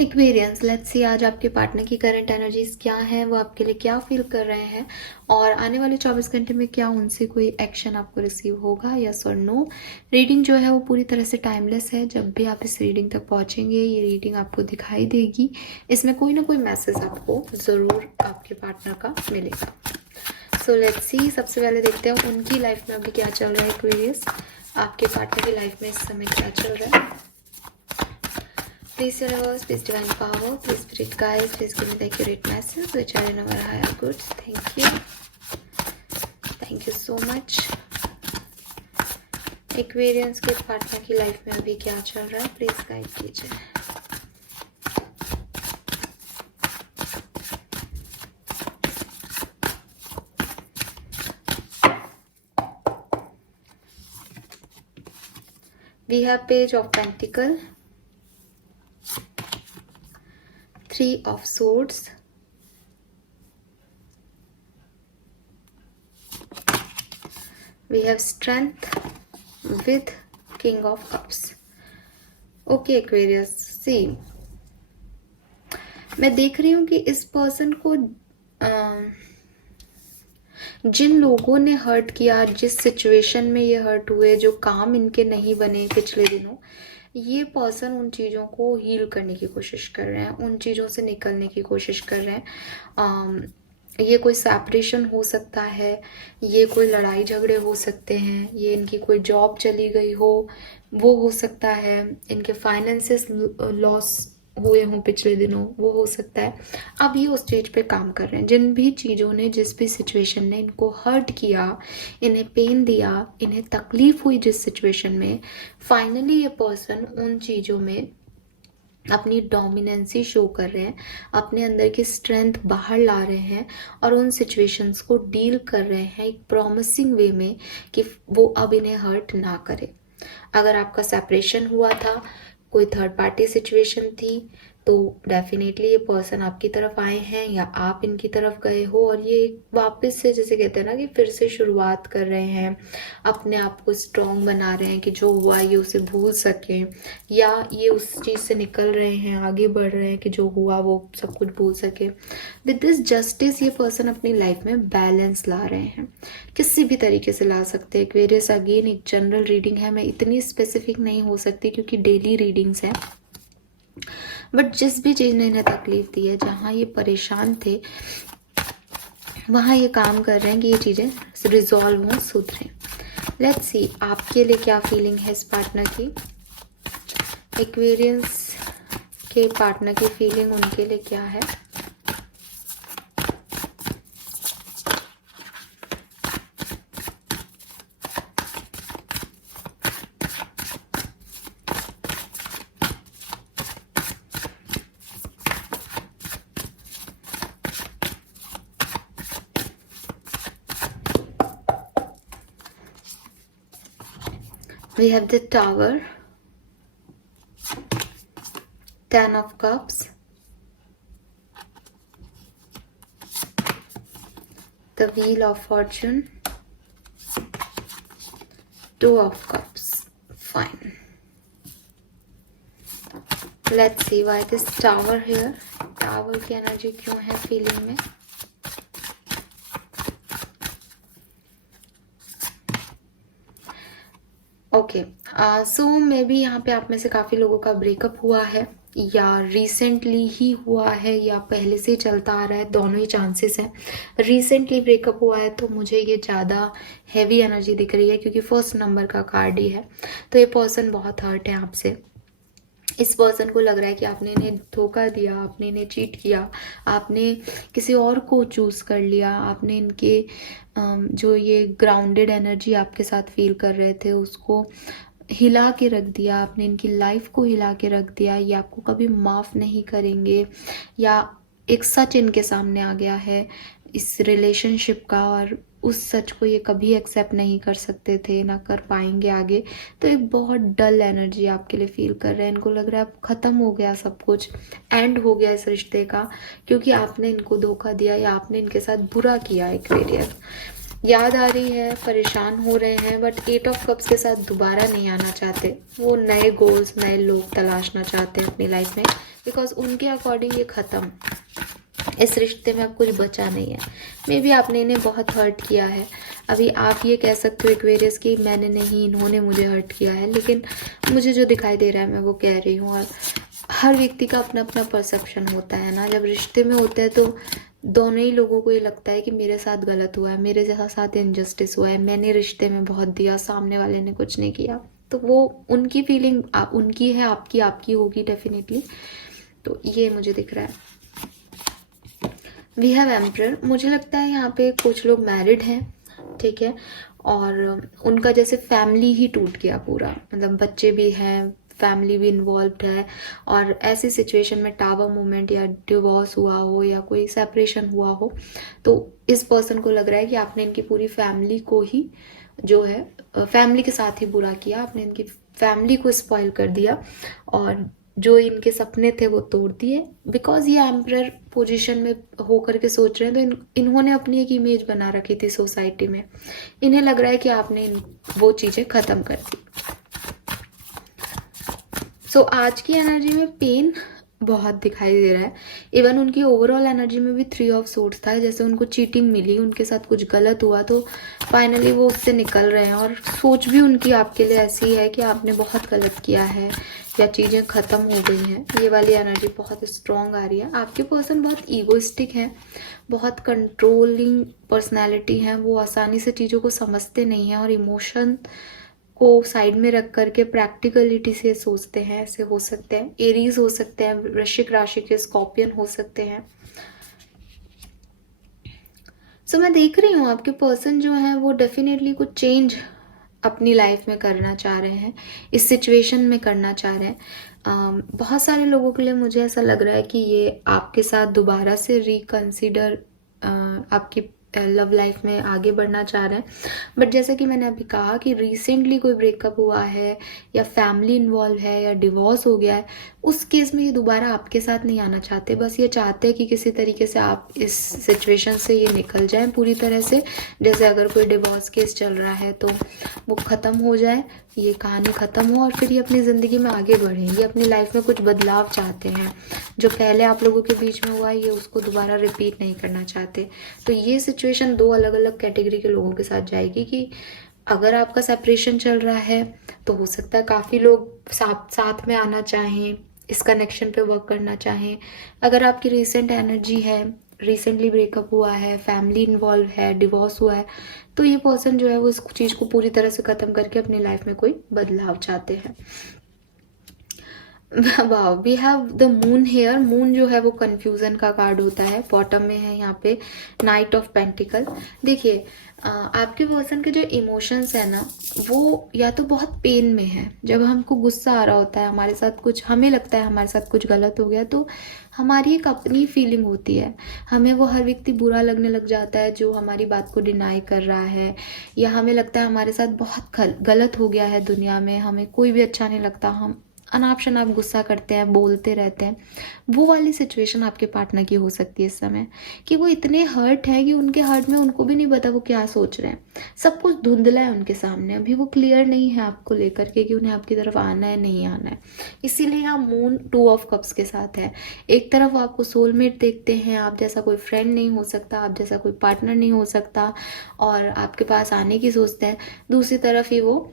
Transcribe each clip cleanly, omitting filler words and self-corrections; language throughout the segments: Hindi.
एक्वेरियंस, लेट्स सी आज आपके पार्टनर की करंट एनर्जीज क्या है, वो आपके लिए क्या फील कर रहे हैं और आने वाले 24 घंटे में क्या उनसे कोई एक्शन आपको रिसीव होगा, यस और नो। रीडिंग जो है वो पूरी तरह से टाइमलेस है। जब भी आप इस रीडिंग तक पहुंचेंगे ये रीडिंग आपको दिखाई देगी। इसमें कोई ना कोई मैसेज आपको ज़रूर आपके पार्टनर का मिलेगा। सो लेट्स सी, सबसे पहले देखते हैं उनकी लाइफ में अभी क्या चल रहा है। एक्वेरियस, आपके पार्टनर की लाइफ में इस समय क्या चल रहा है। Please universe, please divine power, please spirit guides, please give me the accurate message which are in our higher goods. Thank you. Thank you so much. Aquarians के पार्टनर की लाइफ में अभी क्या चल रहा है, प्लीज गाइड कीजिए। We have Page of Pentacles, Three of Swords, we have Strength with King of Cups. Okay Aquarius, see, मैं देख रही हूँ कि इस पर्सन को जिन लोगों ने हर्ट किया, जिस सिचुएशन में ये हर्ट हुए, जो काम इनके नहीं बने पिछले दिनों, ये पर्सन उन चीज़ों को हील करने की कोशिश कर रहे हैं, उन चीज़ों से निकलने की कोशिश कर रहे हैं। ये कोई सेपरेशन हो सकता है, ये कोई लड़ाई झगड़े हो सकते हैं, ये इनकी कोई जॉब चली गई हो वो हो सकता है, इनके फाइनेंसेस लॉस हुए हों पिछले दिनों वो हो सकता है। अब ये उस चीज़ पे काम कर रहे हैं। जिन भी चीज़ों ने, जिस भी सिचुएशन ने इनको हर्ट किया, इन्हें पेन दिया, इन्हें तकलीफ हुई जिस सिचुएशन में, फाइनली ये पर्सन उन चीज़ों में अपनी डोमिनेंसी शो कर रहे हैं, अपने अंदर की स्ट्रेंथ बाहर ला रहे हैं और उन सिचुएशंस को डील कर रहे हैं एक प्रॉमिसिंग वे में कि वो अब इन्हें हर्ट ना करे। अगर आपका सेपरेशन हुआ था, कोई थर्ड पार्टी सिचुएशन थी, तो डेफिनेटली ये पर्सन आपकी तरफ आए हैं या आप इनकी तरफ गए हो और ये वापस से, जैसे कहते हैं ना, कि फिर से शुरुआत कर रहे हैं, अपने आप को स्ट्रॉन्ग बना रहे हैं कि जो हुआ ये उसे भूल सकें, या ये उस चीज़ से निकल रहे हैं, आगे बढ़ रहे हैं कि जो हुआ वो सब कुछ भूल सके। विद दिस जस्टिस ये पर्सन अपनी लाइफ में बैलेंस ला रहे हैं, किसी भी तरीके से ला सकते हैं। एक्वेरियस, अगेन एक जनरल रीडिंग है, मैं इतनी स्पेसिफिक नहीं हो सकती क्योंकि डेली रीडिंग्स हैं, बट जिस भी चीज़ ने इन्हें तकलीफ दी है, जहाँ ये परेशान थे, वहाँ ये काम कर रहे हैं कि ये चीज़ें रिजॉल्व हों, सुधरें। लेट्स सी आपके लिए क्या फीलिंग है इस पार्टनर की। एक्वेरियंस के पार्टनर की फीलिंग उनके लिए क्या है। We have the Tower, Ten of Cups, the Wheel of Fortune, Two of Cups. Fine. Let's see why this Tower here. Tower की एनर्जी क्यों है फीलिंग में। ओके, सो मे बी यहाँ पे आप में से काफ़ी लोगों का ब्रेकअप हुआ है, या रिसेंटली ही हुआ है, या पहले से ही चलता आ रहा है, दोनों ही चांसेस हैं। रिसेंटली ब्रेकअप हुआ है तो मुझे ये ज़्यादा हैवी एनर्जी दिख रही है क्योंकि फर्स्ट नंबर का कार्ड ही है। तो ये पर्सन बहुत हर्ट है आपसे। इस पर्सन को लग रहा है कि आपने इन्हें धोखा दिया, आपने इन्हें चीट किया, आपने किसी और को चूज़ कर लिया, आपने इनके जो ये ग्राउंडेड एनर्जी आपके साथ फील कर रहे थे उसको हिला के रख दिया, आपने इनकी लाइफ को हिला के रख दिया। ये आपको कभी माफ़ नहीं करेंगे, या एक सच इनके सामने आ गया है इस रिलेशनशिप का और उस सच को ये कभी एक्सेप्ट नहीं कर सकते थे, ना कर पाएंगे आगे। तो एक बहुत डल एनर्जी आपके लिए फील कर रहे हैं। इनको लग रहा है अब ख़त्म हो गया सब कुछ, एंड हो गया इस रिश्ते का, क्योंकि आपने इनको धोखा दिया या आपने इनके साथ बुरा किया। एक्वेरियस, याद आ रही है, परेशान हो रहे हैं, बट 8 ऑफ कप्स के साथ दोबारा नहीं आना चाहते। वो नए गोल्स, नए लोग तलाशना चाहते हैं अपनी लाइफ में, बिकॉज उनके अकॉर्डिंग ये ख़त्म, इस रिश्ते में अब कुछ बचा नहीं है। मे बी आपने इन्हें बहुत हर्ट किया है। अभी आप ये कह सकते हो एक्वेरियस कि मैंने नहीं, इन्होंने मुझे हर्ट किया है, लेकिन मुझे जो दिखाई दे रहा है मैं वो कह रही हूँ। और हर व्यक्ति का अपना अपना परसेप्शन होता है ना। जब रिश्ते में होते हैं तो दोनों ही लोगों को ये लगता है कि मेरे साथ गलत हुआ है, मेरे साथ इनजस्टिस हुआ है, मैंने रिश्ते में बहुत दिया, सामने वाले ने कुछ नहीं किया। तो वो उनकी फीलिंग उनकी है, आपकी आपकी होगी डेफिनेटली। तो ये मुझे दिख रहा है। We have emperor. मुझे लगता है यहाँ पे कुछ लोग मैरिड हैं, ठीक है, और उनका जैसे फैमिली ही टूट गया पूरा, मतलब बच्चे भी हैं, फैमिली भी इन्वॉल्व है, और ऐसी सिचुएशन में टावर मूवमेंट या डिवोर्स हुआ हो या कोई सेपरेशन हुआ हो, तो इस पर्सन को लग रहा है कि आपने इनकी पूरी फैमिली को ही जो है फैमिली के साथ ही बुरा किया, आपने इनकी फैमिली को स्पॉइल कर दिया और जो इनके सपने थे वो तोड़ दिए। बिकॉज ये एम्परर पोजीशन में होकर के सोच रहे हैं, तो इन्होंने अपनी एक इमेज बना रखी थी सोसाइटी में। इन्हें लग रहा है कि आपने वो चीज़ें ख़त्म कर दी। सो आज की एनर्जी में पेन बहुत दिखाई दे रहा है। इवन उनकी ओवरऑल एनर्जी में भी 3 ऑफ सोर्ड्स था, जैसे उनको चीटिंग मिली, उनके साथ कुछ गलत हुआ, तो फाइनली वो उससे निकल रहे हैं। और सोच भी उनकी आपके लिए ऐसी है कि आपने बहुत गलत किया है या चीज़ें ख़त्म हो गई हैं। ये वाली एनर्जी बहुत स्ट्रॉन्ग आ रही है। आपके पर्सन बहुत ईगोइस्टिक हैं, बहुत कंट्रोलिंग पर्सनैलिटी हैं, वो आसानी से चीज़ों को समझते नहीं हैं और इमोशन को साइड में रख करके प्रैक्टिकलिटी से सोचते हैं। ऐसे हो सकते हैं एरीज हो सकते हैं, वृश्चिक राशि के स्कॉर्पियन हो सकते हैं। सो मैं देख रही हूँ आपके पर्सन जो है वो डेफिनेटली कुछ चेंज अपनी लाइफ में करना चाह रहे हैं, इस सिचुएशन में करना चाह रहे हैं। बहुत सारे लोगों के लिए मुझे ऐसा लग रहा है कि ये आपके साथ दोबारा से रिकंसिडर आपकी लव लाइफ में आगे बढ़ना चाह रहे हैं। बट जैसे कि मैंने अभी कहा कि रिसेंटली कोई ब्रेकअप हुआ है या फैमिली इन्वॉल्व है या डिवोर्स हो गया है, उस केस में ये दोबारा आपके साथ नहीं आना चाहते। बस ये चाहते हैं कि किसी तरीके से आप इस सिचुएशन से ये निकल जाएं पूरी तरह से। जैसे अगर कोई डिवोर्स केस चल रहा है तो वो ख़त्म हो जाए, ये कहानी ख़त्म हो और फिर ये अपनी ज़िंदगी में आगे बढ़ें। ये अपनी लाइफ में कुछ बदलाव चाहते हैं। जो पहले आप लोगों के बीच में हुआ ये उसको दोबारा रिपीट नहीं करना चाहते। तो ये सिचुएशन 2 अलग अलग कैटेगरी के लोगों के साथ जाएगी कि अगर आपका सेपरेशन चल रहा है तो हो सकता है काफ़ी लोग साथ में आना चाहें, इस कनेक्शन पे वर्क करना चाहें। अगर आपकी रिसेंट एनर्जी है, रिसेंटली ब्रेकअप हुआ है, फैमिली इन्वॉल्व है, डिवोर्स हुआ है, तो ये पर्सन जो है वो इस चीज़ को पूरी तरह से ख़त्म करके अपनी लाइफ में कोई बदलाव चाहते हैं। वाह, we have the moon here. Moon जो है वो कंफ्यूजन का कार्ड होता है, बॉटम में है यहाँ पे नाइट ऑफ पेंटिकल। देखिए आपके पर्सन के जो इमोशंस है ना वो या तो बहुत पेन में है। जब हमको गुस्सा आ रहा होता है, हमारे साथ कुछ, हमें लगता है हमारे साथ कुछ गलत हो गया, तो हमारी एक अपनी फीलिंग होती है। हमें वो हर व्यक्ति बुरा लगने लग जाता है जो हमारी बात को डिनाई कर रहा है, या हमें लगता है हमारे साथ बहुत गलत हो गया है दुनिया में, हमें कोई भी अच्छा नहीं लगता, हम अनाप शनाप गुस्सा करते हैं, बोलते रहते हैं। वो वाली सिचुएशन आपके पार्टनर की हो सकती है इस समय, कि वो इतने हर्ट है कि उनके हर्ट में उनको भी नहीं पता वो क्या सोच रहे हैं। सब कुछ धुंधला है उनके सामने, अभी वो क्लियर नहीं है आपको लेकर के कि उन्हें आपकी तरफ आना है नहीं आना है। इसीलिए यहाँ मून 2 ऑफ कप्स के साथ है। एक तरफ आपको सोलमेट देखते हैं, आप जैसा कोई फ्रेंड नहीं हो सकता, आप जैसा कोई पार्टनर नहीं हो सकता, और आपके पास आने की सोचते हैं। दूसरी तरफ ही वो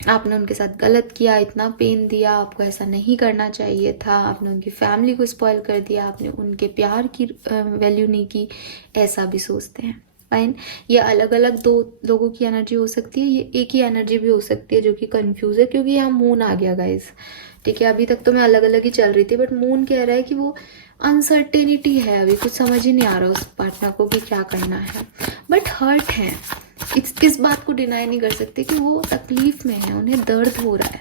आपने उनके साथ गलत किया, इतना पेन दिया, आपको ऐसा नहीं करना चाहिए था, आपने उनकी फैमिली को स्पॉइल कर दिया, आपने उनके प्यार की वैल्यू नहीं की, ऐसा भी सोचते हैं। फाइन, ये अलग अलग 2 लोगों की एनर्जी हो सकती है, ये एक ही एनर्जी भी हो सकती है जो कि कंफ्यूज है, क्योंकि यहाँ मून आ गया गाइस। ठीक है, अभी तक तो मैं अलग अलग ही चल रही थी, बट मून कह रहा है कि वो अनसर्टेनिटी है, अभी कुछ समझ ही नहीं आ रहा उस पार्टनर को कि क्या करना है, बट हर्ट है। इस बात को डिनाई नहीं कर सकते कि वो तकलीफ में है, उन्हें दर्द हो रहा है।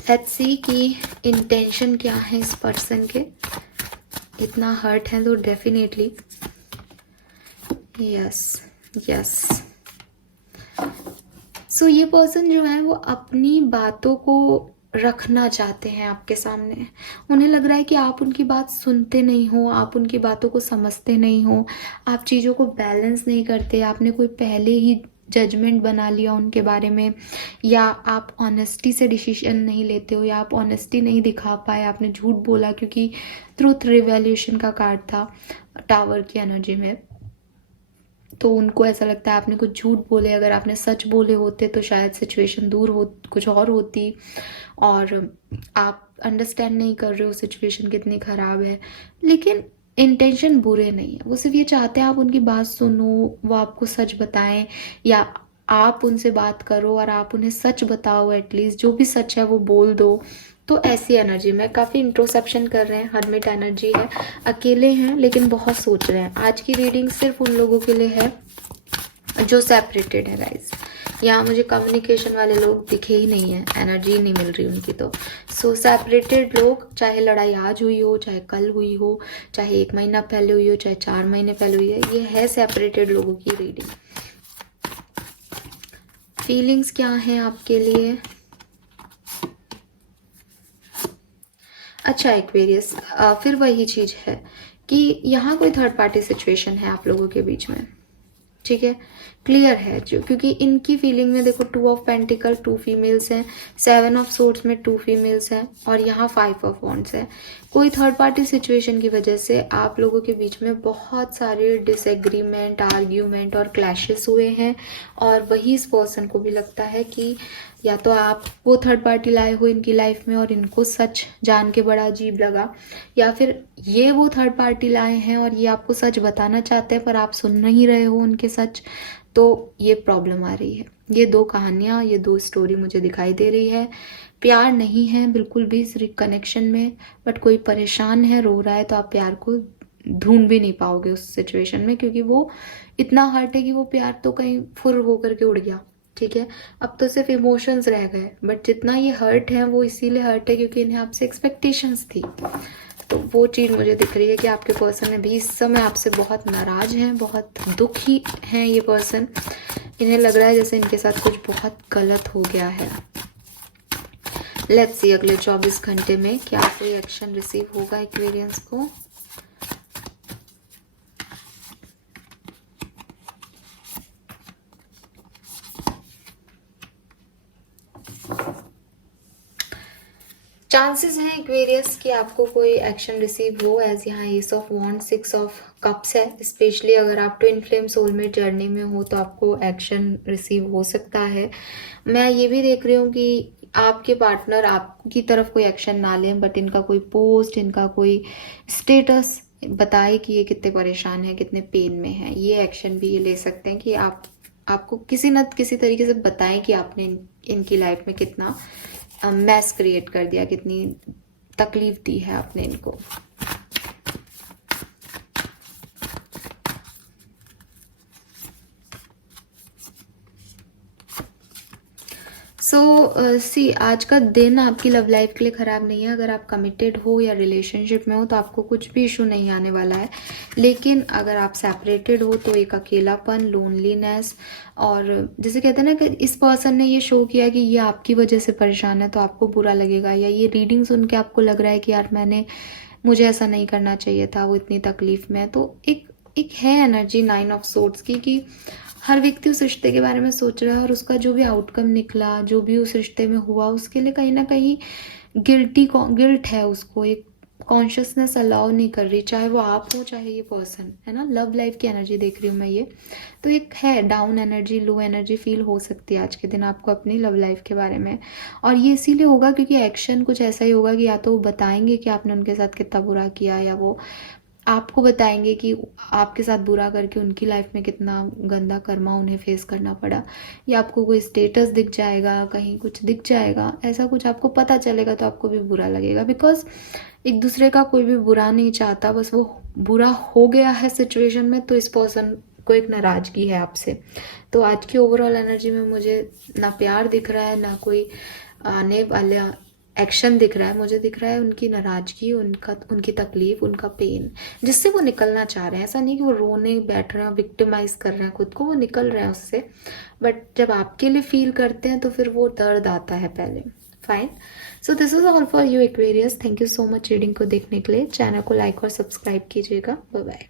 लेट्स सी कि इंटेंशन क्या है इस पर्सन के। इतना हर्ट है तो डेफिनेटली यस। सो ये पर्सन जो है वो अपनी बातों को रखना चाहते हैं आपके सामने। उन्हें लग रहा है कि आप उनकी बात सुनते नहीं हो, आप उनकी बातों को समझते नहीं हो, आप चीज़ों को बैलेंस नहीं करते, आपने कोई पहले ही जजमेंट बना लिया उनके बारे में, या आप ऑनेस्टी से डिसीजन नहीं लेते हो, या आप ऑनेस्टी नहीं दिखा पाए, आपने झूठ बोला क्योंकि ट्रूथ रिवैल्यूएशन का कार्ड था टावर की एनर्जी में। तो उनको ऐसा लगता है आपने कुछ झूठ बोले, अगर आपने सच बोले होते तो शायद सिचुएशन दूर हो कुछ और होती, और आप अंडरस्टैंड नहीं कर रहे हो सिचुएशन कितनी ख़राब है। लेकिन इंटेंशन बुरे नहीं है, वो सिर्फ ये चाहते हैं आप उनकी बात सुनो, वो आपको सच बताएं, या आप उनसे बात करो और आप उन्हें सच बताओ, एटलीस्ट जो भी सच है वो बोल दो। तो ऐसी एनर्जी में काफ़ी इंट्रोस्पेक्शन कर रहे हैं, हर्मिट एनर्जी है, अकेले हैं लेकिन बहुत सोच रहे हैं। आज की रीडिंग सिर्फ उन लोगों के लिए है जो सेपरेटेड है गाइज। यहाँ मुझे कम्युनिकेशन वाले लोग दिखे ही नहीं है, एनर्जी नहीं मिल रही उनकी। तो सेपरेटेड लोग, चाहे लड़ाई आज हुई हो, चाहे कल हुई हो, चाहे 1 महीना पहले हुई हो, चाहे 4 महीने पहले हुई है, ये है सेपरेटेड लोगों की रीडिंग। फीलिंग्स क्या हैं आपके लिए? अच्छा एक्वेरियस, फिर वही चीज़ है कि यहाँ कोई थर्ड पार्टी सिचुएशन है आप लोगों के बीच में, ठीक है, क्लियर है जो, क्योंकि इनकी फीलिंग में देखो 2 ऑफ पेंटिकल 2 फीमेल्स हैं, 7 ऑफ सोर्ड्स में 2 फीमेल्स हैं, और यहाँ 5 ऑफ वॉन्ड्स है। कोई थर्ड पार्टी सिचुएशन की वजह से आप लोगों के बीच में बहुत सारे डिसएग्रीमेंट, आर्ग्यूमेंट और क्लैशेस हुए हैं, और वही इस पर्सन को भी लगता है कि या तो आप वो थर्ड पार्टी लाए हो इनकी लाइफ में और इनको सच जान के बड़ा अजीब लगा, या फिर ये वो थर्ड पार्टी लाए हैं और ये आपको सच बताना चाहते हैं पर आप सुन नहीं रहे हो उनके सच, तो ये प्रॉब्लम आ रही है। ये 2 कहानियाँ, ये 2 स्टोरी मुझे दिखाई दे रही है। प्यार नहीं है बिल्कुल भी इस कनेक्शन में, बट कोई परेशान है, रो रहा है, तो आप प्यार को ढूंढ भी नहीं पाओगे उस सिचुएशन में, क्योंकि वो इतना हर्ट है कि वो प्यार तो कहीं फुर होकर के उड़ गया, ठीक है। अब तो सिर्फ इमोशंस रह गए, बट जितना ये हर्ट है वो इसीलिए हर्ट है क्योंकि इन्हें आपसे एक्सपेक्टेशंस थी। तो वो चीज़ मुझे दिख रही है कि आपके पर्सन भी इस समय आपसे बहुत नाराज हैं, बहुत दुखी हैं ये पर्सन। इन्हें लग रहा है जैसे इनके साथ कुछ बहुत गलत हो गया है। लेट्स सी अगले 24 घंटे में क्या कोई एक्शन रिसीव होगा एक्वेरियंस को। चांसेस हैं एक्वेरियस कि आपको कोई एक्शन रिसीव हो, एज यहाँ ace of wands 6 of cups है। स्पेशली अगर आप ट्विन फ्लेम सोलमेट जर्नी में हो तो आपको एक्शन रिसीव हो सकता है। मैं ये भी देख रही हूँ कि आपके पार्टनर आपकी तरफ कोई एक्शन ना लें, बट इनका कोई पोस्ट, इनका कोई स्टेटस बताए कि ये कितने परेशान है, कितने पेन में है। ये एक्शन भी ये ले सकते हैं कि आपको किसी न किसी तरीके से बताएं कि आपने इनकी लाइफ में कितना मैस क्रिएट कर दिया, कितनी तकलीफ दी है आपने इनको। सी आज का दिन आपकी लव लाइफ के लिए ख़राब नहीं है। अगर आप कमिटेड हो या रिलेशनशिप में हो तो आपको कुछ भी इशू नहीं आने वाला है, लेकिन अगर आप सेपरेटेड हो तो एक अकेलापन, लोनलीनेस, और जैसे कहते हैं ना कि इस पर्सन ने ये शो किया कि ये आपकी वजह से परेशान है तो आपको बुरा लगेगा, या ये रीडिंग सुन के आपको लग रहा है कि यार मुझे ऐसा नहीं करना चाहिए था, वो इतनी तकलीफ में है। तो एक है एनर्जी 9 ऑफ सोर्ड्स की कि हर व्यक्ति उस रिश्ते के बारे में सोच रहा है, और उसका जो भी आउटकम निकला, जो भी उस रिश्ते में हुआ, उसके लिए कहीं ना कहीं गिल्ट है उसको। एक कॉन्शियसनेस अलाउ नहीं कर रही, चाहे वो आप हो चाहे ये पर्सन है ना। लव लाइफ की एनर्जी देख रही हूँ मैं ये, तो एक है down energy, low energy feel हो सकती है आज के दिन आपको अपनी लव लाइफ के बारे में। और ये इसीलिए होगा क्योंकि एक्शन कुछ ऐसा ही होगा कि या तो वो बताएंगे कि आपने उनके साथ कितना बुरा किया, या वो आपको बताएंगे कि आपके साथ बुरा करके उनकी लाइफ में कितना गंदा कर्मा उन्हें फेस करना पड़ा, या आपको कोई स्टेटस दिख जाएगा, कहीं कुछ दिख जाएगा, ऐसा कुछ आपको पता चलेगा तो आपको भी बुरा लगेगा। बिकॉज एक दूसरे का कोई भी बुरा नहीं चाहता, बस वो बुरा हो गया है सिचुएशन में, तो इस पर्सन को एक नाराज़गी है आपसे। तो आज की ओवरऑल एनर्जी में मुझे ना प्यार दिख रहा है, ना कोई आने वाला एक्शन दिख रहा है। मुझे दिख रहा है उनकी नाराज़गी, उनकी तकलीफ, उनका पेन, जिससे वो निकलना चाह रहे हैं। ऐसा नहीं कि वो रोने बैठ रहे हैं, विक्टिमाइज कर रहे हैं खुद को, वो निकल रहे हैं उससे। बट जब आपके लिए फील करते हैं तो फिर वो दर्द आता है पहले। Fine, so this is all for you Aquarius. Thank you so much reading को देखने के लिए। चैनल को लाइक और सब्सक्राइब कीजिएगा। Bye bye.